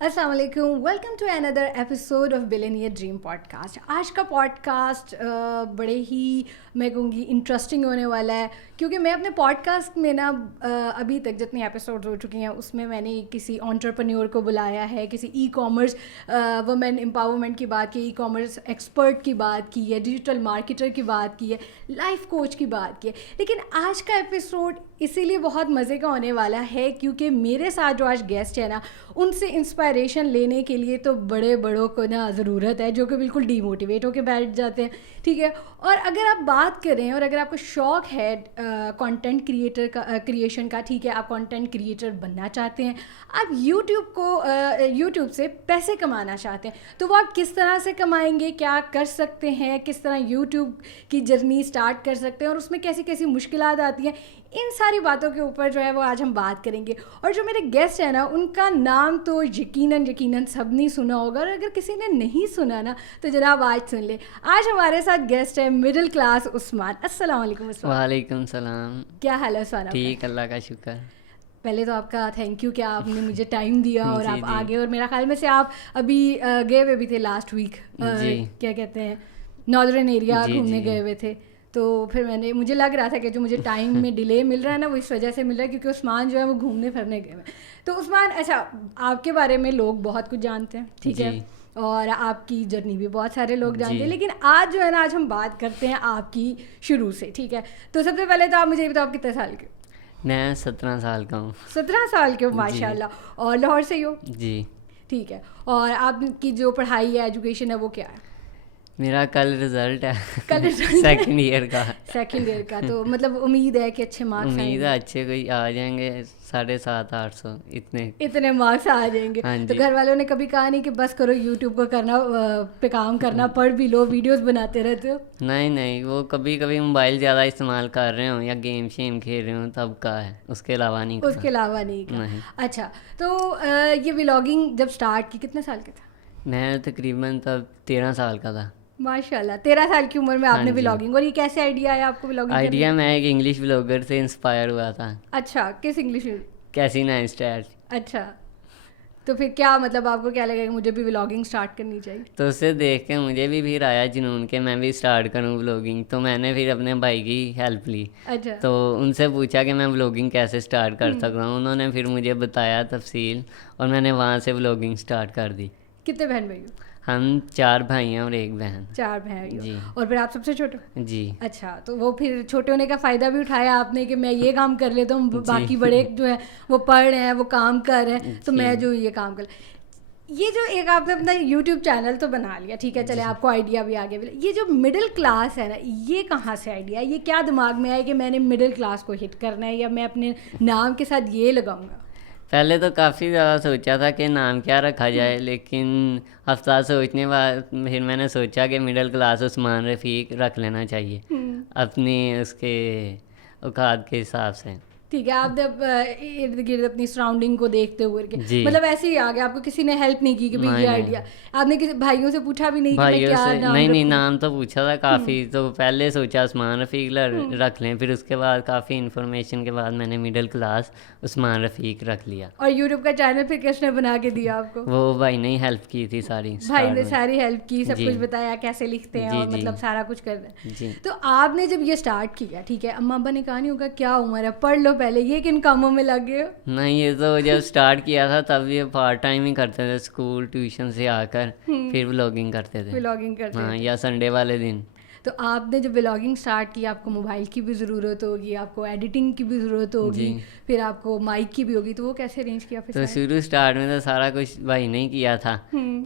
السلام علیکم، welcome to another episode of billionaire dream podcast. آج کا پوڈ کاسٹ بڑے ہی میں کہوں گی انٹرسٹنگ ہونے والا ہے، کیونکہ میں اپنے پوڈ کاسٹ میں نا ابھی تک جتنے ایپیسوڈ ہو چکے ہیں اس میں میں نے کسی انٹرپرینیور کو بلایا ہے، کسی ای کامرس وومن امپاورمنٹ کی بات کی، ای کامرس ایکسپرٹ کی بات کی ہے، ڈیجیٹل مارکیٹر کی بات کی ہے، لائف کوچ کی بات کی ہے. لیکن آج کا ایپیسوڈ اسی لیے بہت مزے کا ہونے والا ہے کیونکہ میرے ساتھ جو آج گیسٹ ہے نا ان سے انسپائریشن لینے کے لیے تو بڑے بڑوں کو نا ضرورت ہے جو کہ بالکل ڈی موٹیویٹ ہو کے بیٹھ جاتے ہیں. ٹھیک ہے، اور اگر آپ بات کریں اور اگر آپ کو شوق ہے کانٹینٹ کریشن کا، ٹھیک ہے، آپ کانٹینٹ کریٹر بننا چاہتے ہیں، آپ یوٹیوب سے پیسے کمانا چاہتے ہیں، تو وہ آپ کس طرح سے کمائیں گے، کیا کر سکتے ہیں، کس طرح یوٹیوب کی جرنی اسٹارٹ کر سکتے ہیں اور اس میں کیسی کیسی مشکلات آتی ہیں، ان ساری باتوں کے اوپر جو ہے وہ آج ہم بات کریں گے. اور جو میرے گیسٹ ہیں نا ان کا نام تو یقیناً سب نے سنا ہوگا، اور اگر کسی نے نہیں سنا نا تو جناب آج سن لے. آج ہمارے ساتھ گیسٹ ہے مڈل کلاس عثمان. السلام علیکم عثمان. وعلیکم السلام. کیا حال ہے عثمان؟ ٹھیک، اللہ کا شکر. پہلے تو آپ کا تھینک یو کہ آپ نے مجھے ٹائم دیا اور آپ آگے، اور میرا خیال میں سے آپ ابھی گئے ہوئے بھی تھے لاسٹ ویک، کیا کہتے ہیں، ناردرن ایریا گھومنے گئے ہوئے تھے. تو پھر مجھے لگ رہا تھا کہ جو مجھے ٹائم میں ڈیلے مل رہا ہے نا وہ اس وجہ سے مل رہا ہے کیونکہ عثمان جو ہے وہ گھومنے پھرنے گئے ہوئے. تو عثمان، اچھا، آپ کے بارے میں لوگ بہت کچھ جانتے ہیں، ٹھیک ہے، اور آپ کی جرنی بھی بہت سارے لوگ جانتے ہیں، لیکن آج جو ہے نا آج ہم بات کرتے ہیں آپ کی شروع سے. ٹھیک ہے، تو سب سے پہلے تو آپ مجھے بتاؤ آپ کتنے سال کے؟ میں 17 سال کا ہوں. 17 سال کے ہو، ماشاء اللہ. اور لاہور سے ہی ہو؟ جی. ٹھیک ہے. اور آپ کی جو پڑھائی ہے، ایجوکیشن ہے، وہ کیا ہے؟ میرا کل رزلٹ ہے. کل سیکنڈ ایئر کا. سیکنڈ ایئر کا. تو مطلب امید ہے کہ اچھے مارکس آئیں گے؟ امید ہے اچھے کوئی آ جائیں گے، 750-800 اتنے مارکس آ جائیں گے. تو گھر والوں نے کبھی کہا نہیں کہ بس کرو یوٹیوب کو کرنا پہ کام کرنا، پڑھ بھی لو، ویڈیوز بناتے رہتے ہو؟ نہیں، وہ کبھی موبائل زیادہ استعمال کر رہے ہوں یا گیم شیم کھیل رہے ہوں تب کا ہے، اس کے علاوہ نہیں. اس کے علاوہ نہیں کا. اچھا، تو یہ ولاگنگ جب اسٹارٹ کی کتنے سال کے تھا؟ میں تقریباً تب 13 سال کا تھا. ماشاء اللہ، 13 سال کی عمر میں آپ نے ولاگنگ. اور یہ کیسے آئیڈیا آیا آپ کو ولاگنگ؟ آئیڈیا میں ایک انگلش ولاگر سے انسپائر ہوا تھا. اچھا، کس انگلش؟ کیسی نائنسٹیٹ. اچھا، تو پھر کیا مطلب آپ کو کیا لگا کہ مجھے بھی ولاگنگ اسٹارٹ کرنی چاہیے؟ تو اسے دیکھ کے مجھے بھی پھر آیا جنون کہ میں بھی اسٹارٹ کروں ولاگنگ. تو میں نے پھر اپنے بھائی کی ہیلپ لی. اچھا. تو ان سے پوچھا کہ میں ولاگنگ کیسے اسٹارٹ کر سکتا ہوں. انہوں نے پھر مجھے بتایا تفصیل اور میں نے وہاں سے ولاگنگ اسٹارٹ کر دی. کتنے بہن بھائی ہو؟ ہم 4 بھائی ہیں اور 1 بہن. 4 بہن. جی. اور پھر آپ سب سے چھوٹے؟ جی. اچھا، تو وہ پھر چھوٹے ہونے کا فائدہ بھی اٹھایا آپ نے کہ میں یہ کام کر لیتا ہوں، باقی بڑے جو ہیں وہ پڑھ رہے ہیں، وہ کام کر رہے ہیں، تو میں جو یہ کام کر. یہ جو ایک آپ نے اپنا یوٹیوب چینل تو بنا لیا، ٹھیک ہے، چلے آپ کو آئیڈیا بھی آگے ملا. یہ جو مڈل کلاس ہے نا، یہ کہاں سے آئیڈیا ہے؟ یہ کیا دماغ میں آیا کہ میں نے مڈل کلاس کو ہٹ کرنا ہے یا میں اپنے نام کے ساتھ یہ لگاؤں گا؟ پہلے تو کافی زیادہ سوچا تھا کہ نام کیا رکھا جائے، لیکن ہفتہ سوچنے بعد پھر میں نے سوچا کہ مڈل کلاس عثمان رفیق رکھ لینا چاہیے اپنی اس کے اوقات کے حساب سے. ٹھیک ہے. آپ جب ارد گرد اپنی سراؤنڈنگ کو دیکھتے ہوئے مطلب ایسے ہی آ گیا، آپ کو کسی نے ہیلپ نہیں کی کہ یہ آئیڈیا؟ آپ نے کسی بھائیوں سے پوچھا بھی نہیں کہ میں کیا نام؟ نہیں، نام تو پوچھا تھا کافی. تو پہلے سوچا عثمان رفیق رکھ لیں، پھر اس کے بعد کافی انفارمیشن کے بعد میں نے مڈل کلاس عثمان رفیق رکھ لیا. اور یوٹیوب کا چینل پھر کس نے بنا کے دیا آپ کو؟ وہ بھائی نے ہیلپ کی تھی ساری. بھائی نے ساری ہیلپ کی، سب کچھ بتایا کیسے لکھتے ہیں اور مطلب سارا کچھ کر رہے ہیں. تو آپ نے جب یہ اسٹارٹ کیا، ٹھیک ہے، اما ابا نے کہا نہیں ہوگا کیا عمر ہے، پڑھ لو پہلے، یہ کن کاموں میں لگے ہو؟ نہیں، یہ تو جب اسٹارٹ کیا تھا تب یہ پارٹ ٹائم ہی کرتے تھے، اسکول ٹیوشن سے آ کر پھر ولاگنگ کرتے تھے. ہاں، یا سنڈے والے دن. تو آپ نے جب ولاگنگ اسٹارٹ کی، آپ کو موبائل کی بھی ضرورت ہوگی، آپ کو ایڈیٹنگ کی بھی ضرورت ہوگی، پھر آپ کو مائک کی بھی ہوگی، تو وہ کیسے ارینج کیا؟ تو شروع اسٹارٹ میں تو سارا کچھ بھائی نہیں کیا تھا،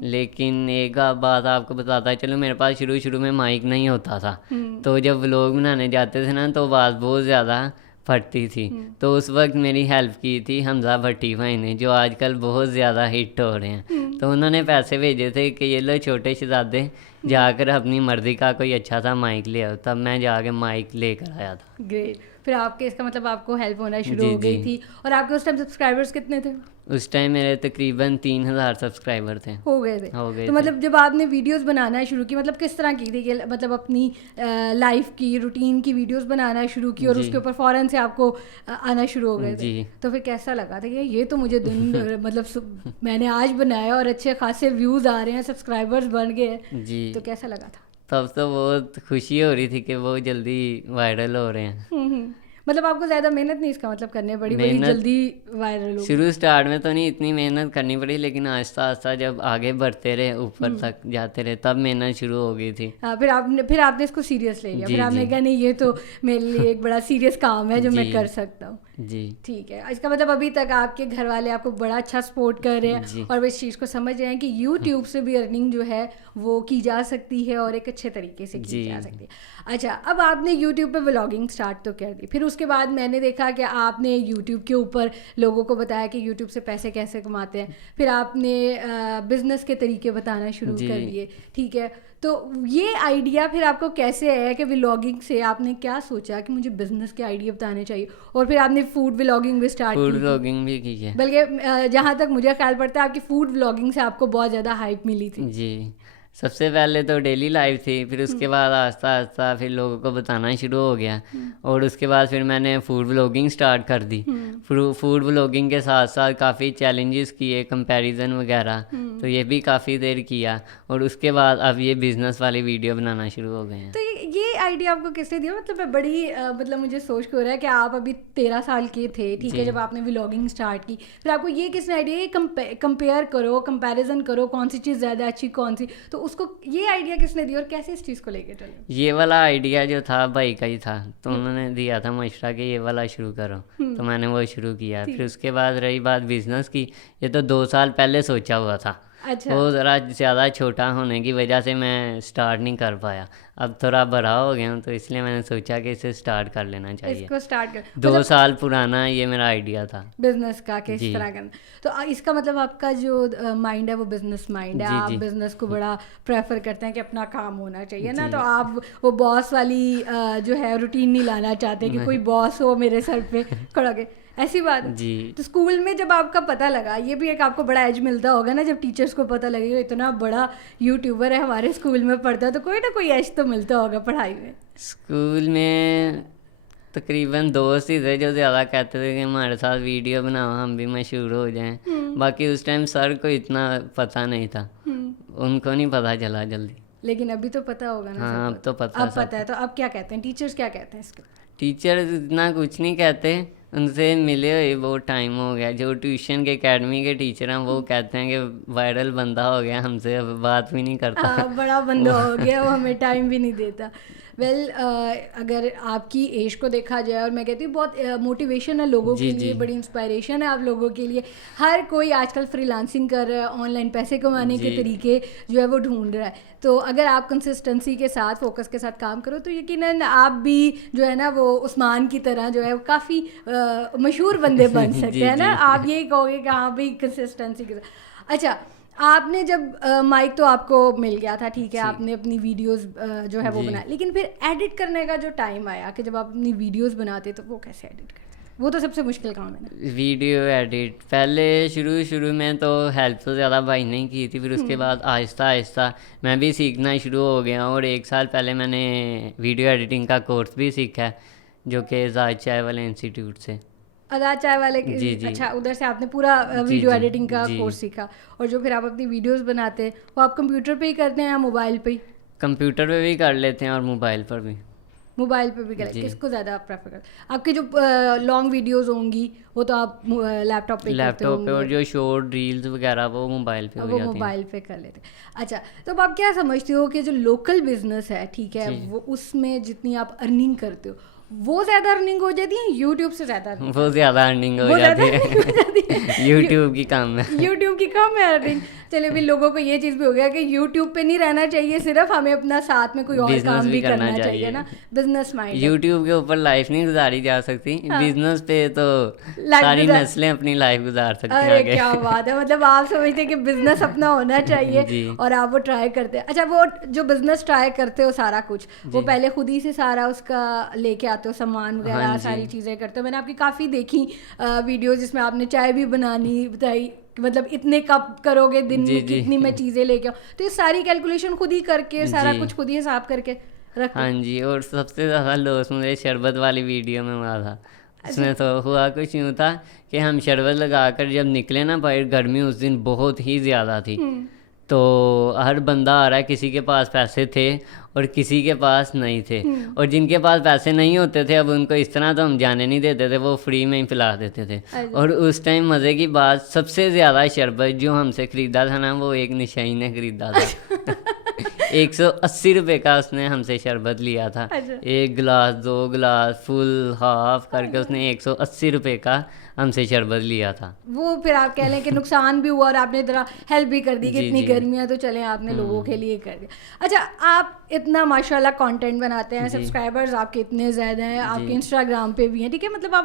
لیکن ایک بات آپ کو بتاتا چلو، میرے پاس شروع میں مائک نہیں ہوتا تھا. تو جب ولاگ بنانے جاتے تھے نا تو آواز بہت زیادہ پھٹتی تھی. تو اس وقت میری ہیلپ کی تھی حمزہ بھٹی بھائی نے، جو آج کل بہت زیادہ ہٹ ہو رہے ہیں. تو انہوں نے پیسے بھیجے تھے کہ یہ لو چھوٹے شہزادے، جا کر اپنی مرضی کا کوئی اچھا سا مائک لے آؤ, تب میں جا کے مائک لے کر آیا تھا. گریٹ. پھر آپ کے اس کا مطلب آپ کو ہیلپ ہونا شروع ہو گئی تھی. اور آپ کے اس ٹائم سبسکرائبرس کتنے تھے؟ اس ٹائم میرے تقریباً 3000 سبسکرائبر تھے. ہو گئے تھے. تو مطلب جب آپ نے ویڈیوز بنانا شروع کی, مطلب کس طرح کی تھی کہ مطلب اپنی لائف کی روٹین کی ویڈیوز بنانا شروع کی اور اس کے اوپر فوراً سے آپ کو آنا شروع ہو گئے تھے, تو پھر کیسا لگا تھا کہ یہ تو مجھے دن مطلب میں نے آج بنایا اور اچھے خاصے ویوز آ رہے ہیں, سبسکرائبرز بن گئے ہیں, جی, تو کیسا لگا تھا؟ تب تو بہت خوشی ہو رہی تھی کہ وہ جلدی وائرل ہو رہے ہیں. مطلب آپ کو زیادہ محنت نہیں اس کا مطلب کرنی پڑی, بڑی جلدی وائرل ہو؟ شروع اسٹارٹ میں تو نہیں اتنی محنت کرنی پڑی, لیکن آہستہ آہستہ جب آگے بڑھتے رہے, اوپر تک جاتے رہے, تب محنت شروع ہو گئی تھی. ہاں, پھر آپ نے اس کو سیریس لے لیا, پھر آپ نے کہا نہیں یہ تو میرے لیے ایک بڑا سیریس کام ہے جو میں کر سکتا ہوں. جی, ٹھیک ہے. اس کا مطلب ابھی تک آپ کے گھر والے آپ کو بڑا اچھا سپورٹ کر رہے ہیں اور وہ اس چیز کو سمجھ رہے ہیں کہ یوٹیوب سے بھی ارننگ جو ہے وہ کی جا سکتی ہے اور ایک اچھے طریقے سے کی جا سکتی ہے. اچھا, اب آپ نے یوٹیوب پہ ولاگنگ اسٹارٹ تو کر دی, پھر اس کے بعد میں نے دیکھا کہ آپ نے یوٹیوب کے اوپر لوگوں کو بتایا کہ یوٹیوب سے پیسے کیسے کماتے ہیں, پھر آپ نے بزنس کے طریقے بتانا شروع کر دیے. ٹھیک ہے, تو یہ آئیڈیا پھر آپ کو کیسے آیا کہ ولاگنگ سے آپ نے کیا سوچا کہ مجھے بزنس کے آئیڈیا بتانے چاہیے, اور پھر آپ نے فوڈ ولاگنگ بھی اسٹارٹ کی؟ فوڈ ولاگنگ بھی کی ہے, بلکہ جہاں تک مجھے خیال پڑتا ہے آپ کی فوڈ ولاگنگ سے آپ کو بہت زیادہ ہائپ ملی تھی. جی, سب سے پہلے تو ڈیلی لائف تھی, پھر اس کے بعد آہستہ آہستہ پھر لوگوں کو بتانا شروع ہو گیا, اور اس کے بعد پھر میں نے فوڈ ولاگنگ اسٹارٹ کر دی. فوڈ ولاگنگ کے ساتھ ساتھ کافی چیلنجز کیے, کمپیریزن وغیرہ, تو یہ بھی کافی دیر کیا, اور اس کے بعد اب یہ بزنس والی ویڈیو بنانا شروع ہو گئے ہیں. تو یہ آئیڈیا آپ کو کس نے دیا؟ مطلب بڑی مطلب مجھے سوچ کے ہو رہا ہے کہ آپ ابھی 13 سال کے تھے, ٹھیک ہے, جب آپ نے ولاگنگ اسٹارٹ کی, پھر آپ کو یہ کس نے آئیڈیا, یہ کمپیئر کرو, کمپیریزن کرو, کون سی چیز زیادہ اچھی کون سی, تو اس کو یہ آئیڈیا کس نے دیا اور کیسے اس چیز کو لے کے چلے؟ یہ والا آئیڈیا جو تھا بھائی کا ہی تھا, تو انہوں نے دیا تھا مشورہ کہ یہ والا شروع کرو, تو میں نے وہ شروع کیا. پھر اس کے بعد رہی بات بزنس کی, یہ تو 2 سال پہلے سوچا ہوا تھا, وہ ذرا زیادہ چھوٹا ہونے کی وجہ سے میں اسٹارٹ نہیں کر پایا. اب تھوڑا بڑا ہو گیا ہوں, تو اس لیے میں نے سوچا کہ اسے اسٹارٹ کر لینا چاہیے. اس کو اسٹارٹ کر 2 سال پرانا یہ میرا آئیڈیا تھا بزنس کا کہ اس طرح کرنا. تو اس کا مطلب آپ کا جو مائنڈ ہے وہ بزنس مائنڈ ہے, آپ بزنس کو بڑا پریفر کرتے ہیں کہ اپنا کام ہونا چاہیے نا, تو آپ وہ باس والی جو ہے روٹین نہیں لانا چاہتے کہ کوئی باس ہو میرے سر پہ کھڑا کے, ایسی بات. جی, تو اسکول میں جب آپ کا پتہ لگا, یہ بھی ایک آپ کو بڑا ایج ملتا ہوگا نا, جب ٹیچرس کو پتہ لگے گا اتنا بڑا یوٹیوبر ہے ہمارے اسکول میں پڑھتا ہے, تو کوئی نہ کوئی ایج تو ملتا ہوگا پڑھائی میں. اسکول میں تقریباً دوست ہی تھے جو زیادہ کہتے تھے کہ ہمارے ساتھ ویڈیو بناؤ, ہم بھی مشہور ہو جائیں. باقی اس ٹائم سر کو اتنا پتہ نہیں تھا, ان کو نہیں پتہ چلا جلدی. لیکن ابھی تو پتہ ہوگا نا. ہاں, اب تو پتہ, اب پتہ ہے. تو اب کیا کہتے ہیں ٹیچرس, کیا کہتے ہیں اس کو؟ ٹیچر اتنا کچھ نہیں کہتے, ان سے ملے ہوئے بہت ٹائم ہو گیا. جو ٹیوشن کے اکیڈمی کے ٹیچر ہیں وہ کہتے ہیں کہ وائرل بندہ ہو گیا, ہم سے اب بات بھی نہیں کرتا, بڑا بندہ ہو گیا, وہ ہمیں ٹائم بھی نہیں دیتا. ویل اگر آپ کی ایج کو دیکھا جائے, اور میں کہتی ہوں بہت موٹیویشن ہے لوگوں کے لیے, بڑی انسپائریشن ہے آپ لوگوں کے لیے. ہر کوئی آج کل فری لانسنگ کر رہا ہے, آن لائن پیسے کمانے کے طریقے جو ہے وہ ڈھونڈ رہا ہے. تو اگر آپ کنسسٹنسی کے ساتھ, فوکس کے ساتھ کام کرو تو یقیناً آپ بھی جو ہے نا وہ عثمان کی طرح جو ہے وہ کافی مشہور بندے بن سکتے ہیں نا. آپ یہی کہو گے کہ ہاں بھائی کنسسٹنسی کے ساتھ. اچھا, آپ نے جب مائک تو آپ کو مل گیا تھا, ٹھیک ہے, آپ نے اپنی ویڈیوز جو ہے وہ بنائی, لیکن پھر ایڈٹ کرنے کا جو ٹائم آیا کہ جب آپ اپنی ویڈیوز بناتے تو وہ کیسے ایڈٹ کرتے؟ وہ تو سب سے مشکل کام ہے نا. ویڈیو ایڈٹ پہلے شروع میں تو ہیلپ تو زیادہ بھائی نہیں کی تھی, پھر اس کے بعد آہستہ آہستہ میں بھی سیکھنا شروع ہو گیا, اور 1 سال پہلے میں نے ویڈیو ایڈیٹنگ کا کورس بھی سیکھا ہے, جو کہ زاہد چائے والے انسٹیٹیوٹ سے. آزاد چائے والے. اچھا, ادھر سے آپ نے پورا ویڈیو ایڈیٹنگ کا کورس سیکھا, اور جو پھر آپ اپنی ویڈیوز بناتے وہ آپ کمپیوٹر پہ ہی کرتے ہیں یا موبائل پہ ہی؟ کمپیوٹر پہ بھی کر لیتے ہیں اور موبائل پر بھی. موبائل پہ بھی کریں, کس کو زیادہ آپ پریفر کرتے ہیں؟ آپ کی جو لانگ ویڈیوز ہوں گی وہ تو آپ لیپ ٹاپ پہ, اور جو شارٹ ریلز وغیرہ وہ موبائل پہ, وہ موبائل پہ کر لیتے ہیں. اچھا, تو اب آپ کیا سمجھتے ہو کہ جو لوکل بزنس ہے, ٹھیک ہے, وہ اس میں جتنی آپ ارننگ کرتے ہو وہ زیادہ ارننگ ہو جاتی ہے یوٹیوب سے زیادہ؟ وہ زیادہ ارننگ ہو جاتی ہے یوٹیوب کی کم ہے، یوٹیوب کی کم ہے ارننگ. چلے بھی لوگوں کو یہ چیز بھی ہو گیا کہ یوٹیوب پہ نہیں رہنا چاہیے صرف, ہمیں اپنا ساتھ میں کوئی اور کام بھی کرنا چاہیے نا, بزنس مائنڈ. یوٹیوب کے اوپر لائف نہیں گزاری جا سکتی, بزنس پہ تو ساری نسلیں اپنی لائف گزار سکتی ہیں. ارے کیا بات ہے, مطلب آپ سمجھتے ہیں کہ بزنس اپنا ہونا چاہیے اور آپ وہ ٹرائی کرتے ہیں. اچھا, وہ جو بزنس ٹرائی کرتے ہو سارا کچھ, وہ پہلے خود ہی سے سارا اس کا لے کے آتے ہو سامان وغیرہ, ساری چیزیں کرتے ہو؟ میں نے آپ کی کافی دیکھی ویڈیوز جس میں آپ نے چائے بھی بنانی بتائی, مطلب اتنے کپ کرو گے دن میں, کتنی میں چیزیں لے کے آؤ, تو یہ ساری کیلکولیشن خود ہی کر کے سارا کچھ خود ہی حساب کر کے رکھ. ہاں جی, اور سب سے زیادہ لوس مجھے شربت والی ویڈیو میں ہوا تھا. اس میں تو ہوا کچھ یوں تھا کہ ہم شربت لگا کر جب نکلے نا باہر, گرمی اس دن بہت ہی زیادہ تھی, تو ہر بندہ آ رہا ہے, کسی کے پاس پیسے تھے اور کسی کے پاس نہیں تھے, اور جن کے پاس پیسے نہیں ہوتے تھے اب ان کو اس طرح تو ہم جانے نہیں دیتے تھے, وہ فری میں ہی پلا دیتے تھے. اور اس ٹائم مزے کی بات, سب سے زیادہ شربت جو ہم سے خریدا تھا نا, وہ ایک نشائی نے خریدا تھا. 180 روپے کا اس نے ہم سے شربت لیا تھا, 1 گلاس 2 گلاس فل ہاف کر کے اس نے 180 روپے کا ہم سے شربت لیا تھا. وہ پھر آپ کہہ لیں کہ نقصان بھی ہوا اور آپ نے ذرا ہیلپ بھی کر دی کہ اتنی گرمیاں تو چلیں آپ نے لوگوں کے لیے کر دیا. اچھا, آپ اتنا ماشاء اللہ کانٹینٹ بناتے ہیں, سبسکرائبرز آپ کے اتنے زیادہ ہیں, آپ کے انسٹاگرام پہ بھی ہیں, ٹھیک ہے, مطلب آپ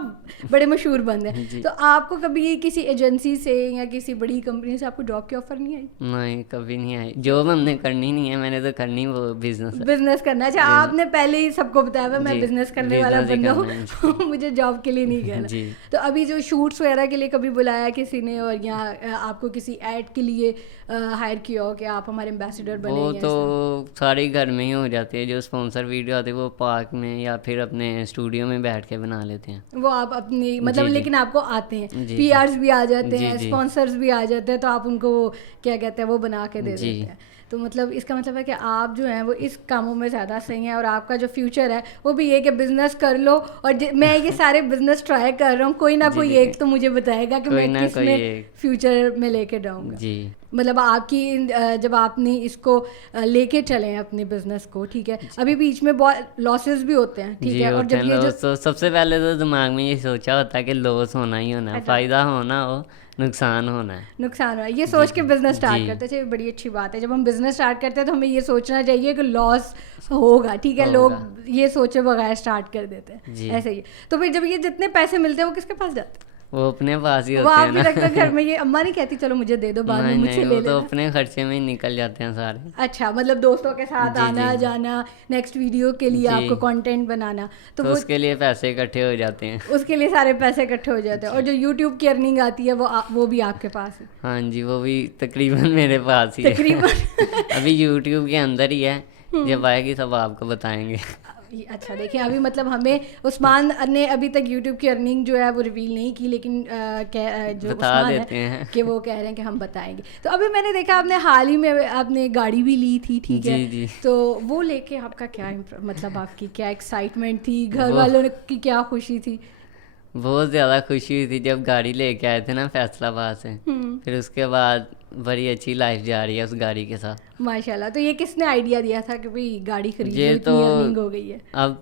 بڑے مشہور بند ہیں, تو آپ کو کبھی کسی ایجنسی سے یا کسی بڑی کمپنی سے آپ کو جاب کی آفر نہیں آئی؟ نہیں, کبھی نہیں آئی. جاب ہم نے کرنی نہیں ہے, میں نے تو کرنی وہ بزنس کرنا. اچھا, آپ نے پہلے ہی سب کو بتایا ہوا میں بزنس کرنے والا بندہ ہوں, مجھے جاب کے لیے نہیں کہنا. تو ابھی جو شوٹس وغیرہ کے لیے کبھی بلایا کسی نے, اور یا آپ کو کسی ایڈ کے لیے ہائر کیا ہو کہ آپ ہمارے ایمبیسیڈر بنے؟ وہ تو ساری گھر میں ہی ہو جاتی ہے, جو اسپانسر ویڈیو آتی ہے وہ پارک میں یا پھر اپنے اسٹوڈیو میں بیٹھ کے بنا لیتے ہیں, وہ آپ اپنی مطلب, لیکن آپ کو آتے ہیں, پی آرز بھی آ جاتے ہیں, اسپانسرز بھی آ جاتے ہیں, تو آپ ان کو کیا کہتے ہیں وہ بنا کے دے دیتے ہیں. تو مطلب اس کا مطلب ہے کہ آپ جو ہیں وہ اس کاموں میں زیادہ صحیح ہیں, اور آپ کا جو فیوچر ہے وہ بھی یہ کہ بزنس کر لو. اور میں یہ سارے بزنس ٹرائی کر رہا ہوں, کوئی نہ کوئی ایک تو مجھے بتائے گا کہ میں کس میں فیوچر میں لے کے جاؤں گا. مطلب آپ کی جب آپ نے اس کو لے کے چلیں اپنے بزنس کو, ٹھیک ہے, ابھی بیچ میں بہت لاسز بھی ہوتے ہیں, ٹھیک ہے, اور جب یہ جو سب سے پہلے تو دماغ میں یہ سوچا ہوتا ہے کہ لاس ہونا ہی ہونا ہے, فائدہ ہونا ہو, نقصان ہونا ہے, یہ سوچ کے بزنس اسٹارٹ کرتے ہیں. بڑی اچھی بات ہے, جب ہم بزنس اسٹارٹ کرتے ہیں تو ہمیں یہ سوچنا چاہیے کہ لاس ہوگا, ٹھیک ہے, لوگ یہ سوچے بغیر اسٹارٹ کر دیتے ہیں, ایسے ہی. تو پھر جب یہ جتنے پیسے ملتے ہیں وہ کس کے پاس جاتے ہیں؟ وہ اپنے پاس ہی ہوتے ہیں. وہ آپ بھی رکھتے ہیں گھر میں, یہ اماں نہیں کہتی چلو مجھے دے دو بعد میں مجھ سے لے لینا؟ تو اپنے خرچے میں ہی نکل جاتے ہیں سارے. اچھا, مطلب دوستوں کے ساتھ آنا جانا, نیکسٹ ویڈیو کے لیے آپ کو کنٹینٹ بنانا, تو اس کے لیے پیسے اکٹھے ہو جاتے ہیں, اس کے لیے سارے پیسے اکٹھے ہو جاتے ہیں. اور جو یوٹیوب کی ارننگ آتی ہے وہ بھی آپ کے پاس ہے؟ ہاں جی, وہ بھی تقریباً میرے پاس ہی ہے, تقریباً ابھی یوٹیوب کے اندر ہی ہے, جب آئے گی سب آپ کو بتائیں گے. اچھا, دیکھیں ابھی مطلب ہمیں عثمان نے ابھی تک یوٹیوب کی ارننگ جو ہے وہ ریویل نہیں کی, لیکن جو عثمان ہے کہ وہ کہہ رہے ہیں کہ ہم بتائیں گے. تو ابھی میں نے دیکھا آپ نے حال ہی میں آپ نے گاڑی بھی لی تھی, ٹھیک ہے, تو وہ لے کے آپ کا کیا مطلب آپ کی کیا ایکسائٹمنٹ تھی, گھر والوں کی کیا خوشی تھی؟ بہت زیادہ خوشی ہوئی تھی جب گاڑی لے کے آئے تھے نا فیصل آباد سے, پھر اس کے بعد بڑی اچھی لائف جا رہی ہے اس گاڑی کے ساتھ ماشاء اللہ. تو یہ کس نے آئیڈیا دیا تھا کہ بھائی گاڑی خریدو, اتنی ارننگ ہو گئی ہے؟ اب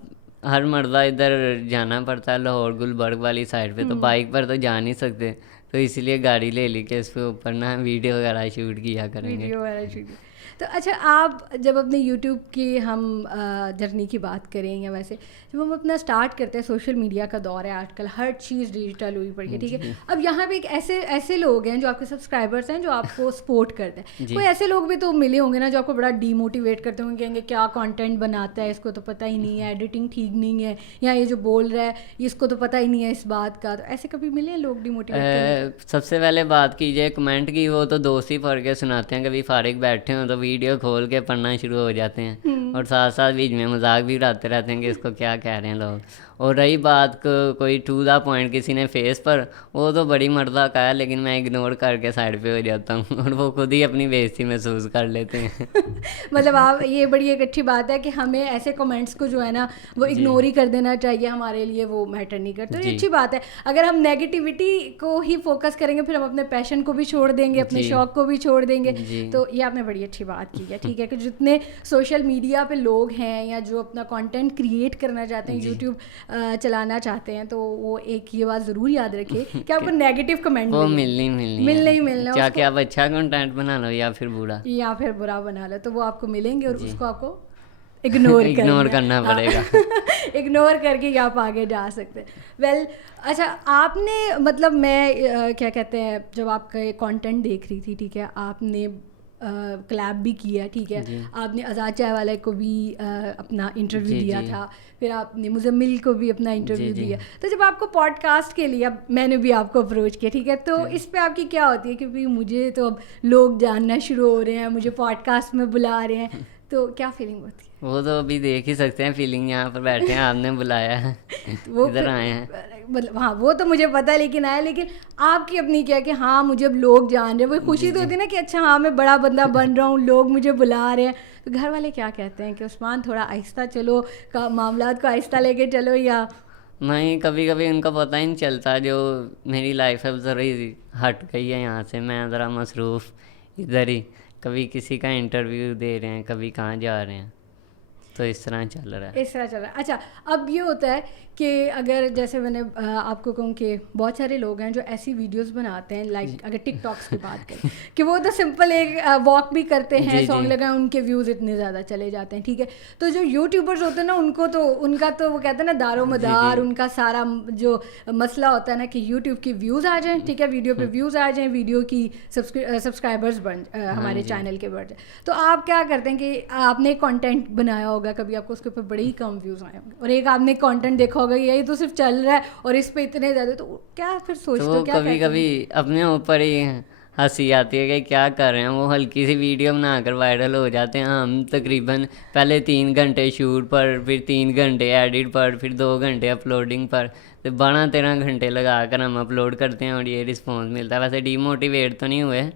ہر مرتبہ ادھر جانا پڑتا ہے لاہور گلبرگ والی سائڈ پہ, تو بائک پر تو جا نہیں سکتے, تو اس لیے گاڑی لے لی کہ اس پہ اوپر نا ویڈیو وغیرہ شوٹ کیا کریں گے. تو اچھا, آپ جب اپنے یوٹیوب کی ہم جرنی کی بات کریں, یا ویسے جب ہم اپنا اسٹارٹ کرتے ہیں, سوشل میڈیا کا دور ہے آج کل, ہر چیز ڈیجیٹل ہوئی پڑی ہے, ٹھیک ہے, اب یہاں پہ ایک ایسے لوگ ہیں جو آپ کے سبسکرائبرس ہیں جو آپ کو سپورٹ کرتے ہیں. کوئی ایسے لوگ بھی تو ملے ہوں گے نا جو آپ کو بڑا ڈی موٹیویٹ کرتے ہوں گے, کہیں گے کیا کانٹینٹ بناتا ہے, اس کو تو پتہ ہی نہیں ہے, ایڈیٹنگ ٹھیک نہیں ہے, یا یہ جو بول رہا ہے اس کو تو پتہ ہی نہیں ہے اس بات کا. تو ایسے کبھی ملے ہیں لوگ ڈی موٹیویٹ؟ سب سے پہلے بات کیجیے کمنٹ کی, وہ تو دوست ہی پڑھ کے سناتے ہیں, کبھی فارغ بیٹھے ہوں تو ویڈیو کھول کے پڑھنا شروع ہو جاتے ہیں, اور ساتھ ساتھ بیچ میں مذاق بھی اڑاتے رہتے ہیں کہ اس کو کیا کہہ رہے ہیں لوگ. اور رہی بات کوئی ٹو دا پوائنٹ کسی نے فیس پر, وہ تو بڑی مردہ کا ہے, لیکن میں اگنور کر کے سائڈ پہ ہو جاتا ہوں, اور وہ خود ہی اپنی بےزتی محسوس کر لیتے ہیں. مطلب آپ, یہ بڑی ایک اچھی بات ہے کہ ہمیں ایسے کمنٹس کو جو ہے نا وہ اگنور ہی کر دینا چاہیے, ہمارے لیے وہ میٹر نہیں کرتے. یہ اچھی بات ہے. اگر ہم نیگیٹیوٹی کو ہی فوکس کریں گے, پھر ہم اپنے پیشن کو بھی چھوڑ دیں گے, اپنے شوق کو بھی چھوڑ دیں گے. تو یہ آپ نے بڑی اچھی بات کی ہے, ٹھیک ہے, کہ جتنے سوشل میڈیا پہ لوگ ہیں یا جو اپنا کانٹینٹ کریٹ کرنا چاہتے ہیں, یوٹیوب چلانا چاہتے ہیں تو وہ ایک یہ بات ضرور یاد رکھے کہ آپ کو نیگیٹو کمنٹ وہ ملنا ہی ملنا، چاہے کہ آپ اچھا کنٹینٹ بنا لو یا پھر برا بنا لو، تو وہ آپ کو ملیں گے اور اس کو آپ کو اگنور کرنا پڑے گا. اگنور کر کے آپ آگے جا سکتے ہیں. ویل اچھا آپ نے مطلب میں کیا کہتے ہیں جب آپ کا کانٹینٹ دیکھ رہی تھی، ٹھیک ہے، آپ نے کلیب بھی کیا، ٹھیک ہے، آپ نے آزاد چائے والے کو بھی اپنا انٹرویو دیا تھا، پھر آپ نے مزمل کو بھی اپنا انٹرویو دیا. تو جب آپ کو پوڈ کاسٹ کے لیے، اب میں نے بھی آپ کو اپروچ کیا، ٹھیک ہے، تو اس پہ آپ کی کیا ہوتی ہے کہ بھائی مجھے تو اب لوگ جاننا شروع ہو رہے ہیں، مجھے پوڈ کاسٹ میں بلا رہے ہیں، تو کیا فیلنگ ہوتی ہے؟ وہ تو ابھی دیکھ ہی سکتے ہیں فیلنگ، یہاں پر بیٹھے ہیں، آپ نے بلایا ہے، ادھر آئے ہیں. مطلب ہاں وہ تو مجھے پتا ہے، لیکن آپ کی اپنی کیا کہ ہاں مجھے اب لوگ جان رہے ہیں، وہ خوشی تو ہوتی ہے نا کہ اچھا ہاں میں بڑا بندہ بن رہا ہوں، لوگ مجھے بلا رہے ہیں. تو گھر والے کیا کہتے ہیں کہ عثمان تھوڑا آہستہ چلو، معاملات کو آہستہ لے کے چلو؟ یا نہیں، کبھی کبھی ان کا پتہ ہی نہیں چلتا، جو میری لائف ہے ذرا ہی ہٹ گئی ہے یہاں سے، میں ذرا مصروف ادھر ہی، کبھی کسی کا انٹرویو دے رہے ہیں، کبھی کہاں جا رہے ہیں، تو اس طرح چل رہا ہے. اچھا اب یہ ہوتا ہے کہ اگر جیسے میں نے آپ کو کہوں کہ بہت سارے لوگ ہیں جو ایسی ویڈیوز بناتے ہیں، لائک اگر ٹک ٹاکس کی بات کریں کہ وہ تو سمپل ایک واک بھی کرتے ہیں، سانگ لگائیں، ان کے ویوز اتنے زیادہ چلے جاتے ہیں، ٹھیک ہے. تو جو یوٹیوبرز ہوتے ہیں نا، ان کا تو وہ کہتے ہیں نا دار و مدار، ان کا سارا جو مسئلہ ہوتا ہے نا کہ یوٹیوب کی ویوز آ جائیں، ٹھیک ہے، ویڈیو پہ ویوز آ جائیں، ویڈیو کی سبسکرائبرز ہمارے چینل کے بڑھ جائیں. تو آپ کیا کرتے ہیں کہ آپ نے کانٹینٹ بنایا ہوگا، کبھی آپ کو اس کے اوپر بڑے ہی کم ویوز آئے ہوں گے، اور ایک آپ نے کانٹینٹ دیکھا ہوگا یہی تو صرف چل رہا ہے اور اس پہ اتنے زیادہ، تو کیا پھر سوچتے ہو؟ کیا کبھی کبھی اپنے اوپر ہی ہنسی آتی ہے کہ کیا کر رہے ہیں، وہ ہلکی سی ویڈیو بنا کر وائرل ہو جاتے ہیں. ہم تقریباً پہلے 3 گھنٹے شوٹ پر، پھر 3 گھنٹے ایڈٹ پر، پھر 2 گھنٹے اپلوڈنگ پر، تو 12-13 گھنٹے لگا کر ہم اپلوڈ کرتے ہیں اور یہ رسپانس ملتا ہے. ویسے ڈی موٹیویٹ تو نہیں ہوئے،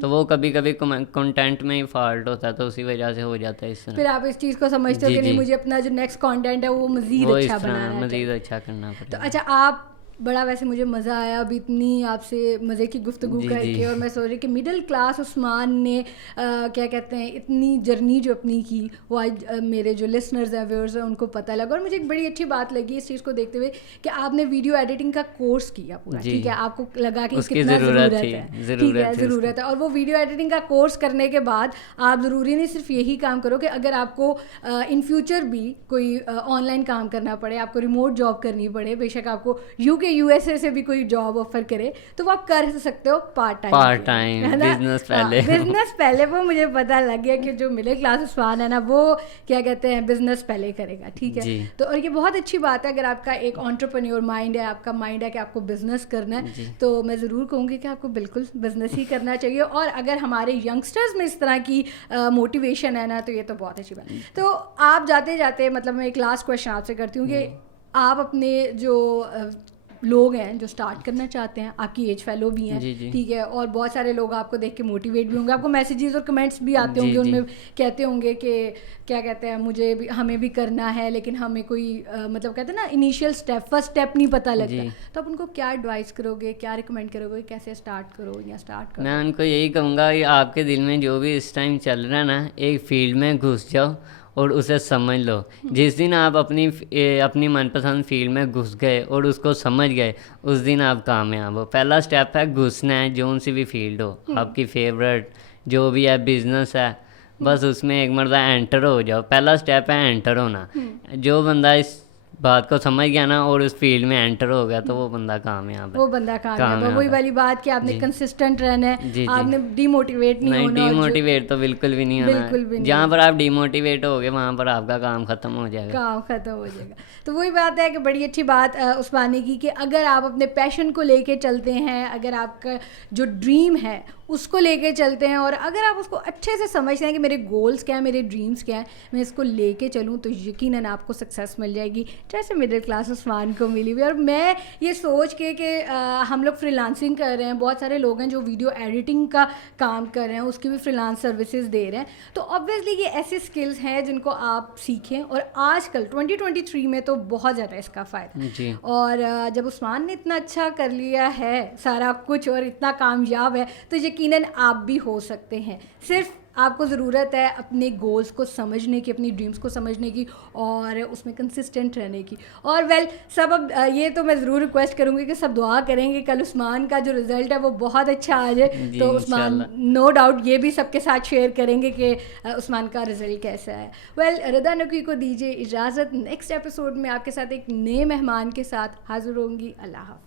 تو وہ کبھی کبھی کنٹینٹ میں ہی فالٹ ہوتا ہے، تو اسی وجہ سے ہو جاتا ہے اس طرح. پھر آپ اس چیز کو سمجھتے ہو کہ نہیں، مجھے اپنا جو نیکسٹ کانٹینٹ ہے وہ مزید اچھا بنانا ہے، مزید اچھا کرنا پڑتا ہے. تو اچھا آپ بڑا ویسے مجھے مزہ آیا ابھی اتنی آپ سے مزے کی گفتگو کر کے، اور میں سوچ رہی کہ مڈل کلاس عثمان نے کیا کہتے ہیں اتنی جرنی جو اپنی کی، وہ آج میرے جو لسنرز ہیں، ویورز ہیں، ان کو پتہ لگا. اور مجھے ایک بڑی اچھی بات لگی اس چیز کو دیکھتے ہوئے کہ آپ نے ویڈیو ایڈیٹنگ کا کورس کیا پورا، ٹھیک ہے، آپ کو لگا کہ کتنا ضرورت ہے، ٹھیک ہے، ضرورت ہے. اور وہ ویڈیو ایڈیٹنگ کا کورس کرنے کے بعد آپ ضروری نہیں صرف یہی کام کرو کہ اگر آپ کو ان فیوچر بھی کوئی آن لائن کام کرنا پڑے، آپ کو ریموٹ جاب کرنی پڑے، بے شک آپ کو یو ایس اے سے بھی کوئی جاب آفر کرے، تو وہ آپ کر سکتے ہو پارٹ ٹائم بزنس پہلے. وہ مجھے پتہ لگ گیا کہ جو مڈل کلاس عثمان ہے نا، وہ کیا کہتے ہیں بزنس پہلے کرے گا، ٹھیک ہے. تو اور یہ بہت اچھی بات ہے، اگر آپ کا ایک انٹرپرینیور مائنڈ ہے، آپ کا مائنڈ ہے کہ آپ کو بزنس کرنا ہے، تو میں ضرور کہوں گی کہ آپ کو بالکل بزنس ہی کرنا چاہیے. اور اگر ہمارے ینگسٹرز میں اس طرح کی موٹیویشن ہے نا، تو یہ تو بہت اچھی بات ہے. تو آپ جاتے جاتے مطلب میں ایک لاسٹ کویشچن آپ سے کرتی ہوں کہ آپ اپنے جو لوگ ہیں جو اسٹارٹ کرنا چاہتے ہیں، آپ کی ایج فیلو بھی ہیں، ٹھیک ہے، اور بہت سارے لوگ آپ کو دیکھ کے موٹیویٹ بھی ہوں گے، آپ کو میسیجز اور کمنٹس بھی آتے ہوں گے، ان میں کہتے ہوں گے کہ کیا کہتے ہیں مجھے بھی، ہمیں بھی کرنا ہے، لیکن ہمیں کوئی مطلب کہتے ہیں نا انیشیل اسٹیپ، فرسٹ اسٹیپ نہیں پتہ لگتا. تو آپ ان کو کیا ایڈوائز کرو گے، کیا ریکمینڈ کرو گے، کیسے اسٹارٹ کرو یا اسٹارٹ کرو؟ میں ان کو یہی کہوں گا کہ آپ کے دل میں جو بھی اس ٹائم چل رہا ہے نا، ایک فیلڈ میں گھس جاؤ اور اسے سمجھ لو. جس دن آپ اپنی من پسند فیلڈ میں گھس گئے اور اس کو سمجھ گئے، اس دن آپ کامیاب ہو. پہلا اسٹیپ ہے گھسنا ہے، جو سی بھی فیلڈ ہو، آپ کی فیوریٹ جو بھی ہے، بزنس ہے، بس اس میں ایک مرتبہ انٹر ہو جاؤ. پہلا اسٹیپ ہے انٹر ہونا. جو بندہ اس بات کو سمجھ گیا نا اور اس فیلڈ میں انٹر ہو گیا، تو وہ بندہ کامیاب ہے. وہ بندہ کامیاب ہے. وہی والی بات کہ آپ نے کنسسٹنٹ رہنا ہے، آپ نے ڈی موٹیویٹ نہیں ہونا. ڈی موٹیویٹ تو بالکل بھی نہیں ہونا. جہاں پر آپ ڈی موٹیویٹ ہو گے، وہاں پر آپ کا کام ختم ہو جائے گا. تو وہی بات ہے کہ بڑی اچھی بات عثمانی کی کہ اگر آپ اپنے پیشن کو لے کے چلتے ہیں، اگر آپ کا جو ڈریم ہے اس کو لے کے چلتے ہیں، اور اگر آپ اس کو اچھے سے سمجھتے ہیں کہ میرے گولز کیا ہیں، میرے ڈریمز کیا ہیں، میں اس کو لے کے چلوں، تو یقیناً آپ کو سکسیس مل جائے گی، جیسے مڈل کلاس عثمان کو ملی ہوئی. اور میں یہ سوچ کے کہ ہم لوگ فری لانسنگ کر رہے ہیں، بہت سارے لوگ ہیں جو ویڈیو ایڈیٹنگ کا کام کر رہے ہیں، اس کی بھی فری لانس سروسز دے رہے ہیں، تو آبویسلی یہ ایسے اسکلز ہیں جن کو آپ سیکھیں. اور آج کل 2023 میں تو بہت زیادہ اس کا فائدہ. اور جب عثمان نے اتنا اچھا کر لیا ہے سارا کچھ اور اتنا کامیاب ہے، تو یقیناً آپ بھی ہو سکتے ہیں. صرف آپ کو ضرورت ہے اپنے گولز کو سمجھنے کی, اپنی ڈریمز کو سمجھنے کی اور اس میں کنسسٹنٹ رہنے کی. اور سب اب یہ تو میں ضرور ریکویسٹ کروں گی کہ سب دعا کریں گے کل عثمان کا جو رزلٹ ہے وہ بہت اچھا آ جائے. تو عثمان نو ڈاؤٹ یہ بھی سب کے ساتھ شیئر کریں گے کہ عثمان کا رزلٹ کیسا ہے. رضا نقوی کو دیجیے اجازت. نیکسٹ ایپیسوڈ میں آپ کے ساتھ ایک نئے مہمان کے ساتھ حاضر ہوں گی. اللہ حافظ.